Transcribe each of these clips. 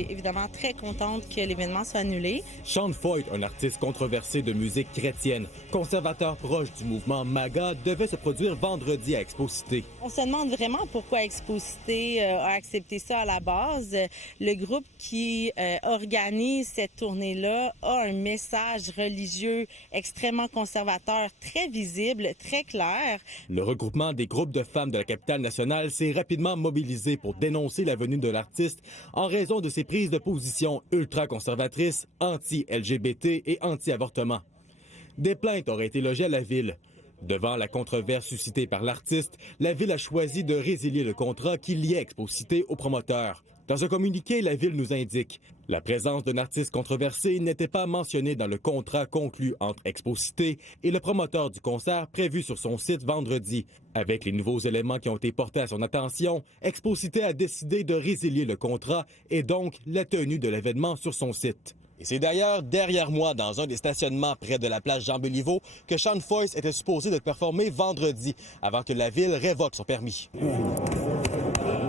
est évidemment très contente que l'événement soit annulé. Sean Feucht, un artiste controversé de musique chrétienne, conservateur proche du mouvement MAGA, devait se produire vendredi à Expo-Cité. On se demande vraiment pourquoi Expo-Cité a accepté ça à la base. Le groupe qui organise cette tournée-là a un message religieux extrêmement conservateur, très visible, très clair. Le regroupement des groupes de femmes de la capitale nationale s'est rapidement mobilisé pour dénoncer la venue de l'artiste en raison de ses prises de position ultra-conservatrices, anti-LGBT et anti-avortement. Des plaintes auraient été logées à la ville. Devant la controverse suscitée par l'artiste, la ville a choisi de résilier le contrat qui liait Expo-Cité au promoteur. Dans un communiqué, la ville nous indique « La présence d'un artiste controversé n'était pas mentionnée dans le contrat conclu entre Expo-Cité et le promoteur du concert prévu sur son site vendredi. Avec les nouveaux éléments qui ont été portés à son attention, Expo-Cité a décidé de résilier le contrat et donc la tenue de l'événement sur son site. » Et c'est d'ailleurs derrière moi, dans un des stationnements près de la plage Jean-Béliveau, que Sean Feucht était supposé de performer vendredi, avant que la ville révoque son permis.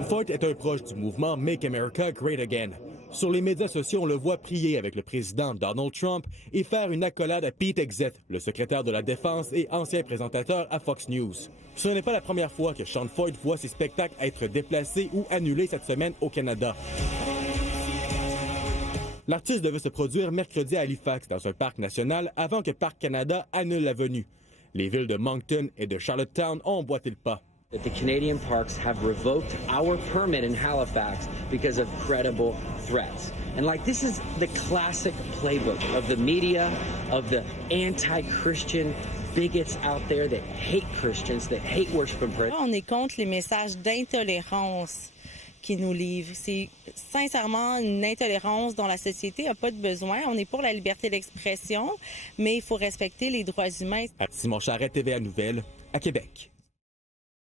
Feucht est un proche du mouvement Make America Great Again. Sur les médias sociaux, on le voit prier avec le président Donald Trump et faire une accolade à Pete Hegseth, le secrétaire de la Défense et ancien présentateur à Fox News. Ce n'est pas la première fois que Sean Feucht voit ses spectacles être déplacés ou annulés cette semaine au Canada. L'artiste devait se produire mercredi à Halifax, dans un parc national, avant que Parc Canada annule la venue. Les villes de Moncton et de Charlottetown ont emboîté le pas. That the Canadian parks have revoked our permit in Halifax because of credible threats. And this is the classic playbook of the media, of the anti-Christian bigots out there that hate Christians, that hate worship and prayer. On est contre les messages d'intolérance qui nous livrent. C'est sincèrement une intolérance dont la société n'a pas de besoin. On est pour la liberté d'expression, mais il faut respecter les droits humains. Simon Charret, TVA Nouvelles, à Québec.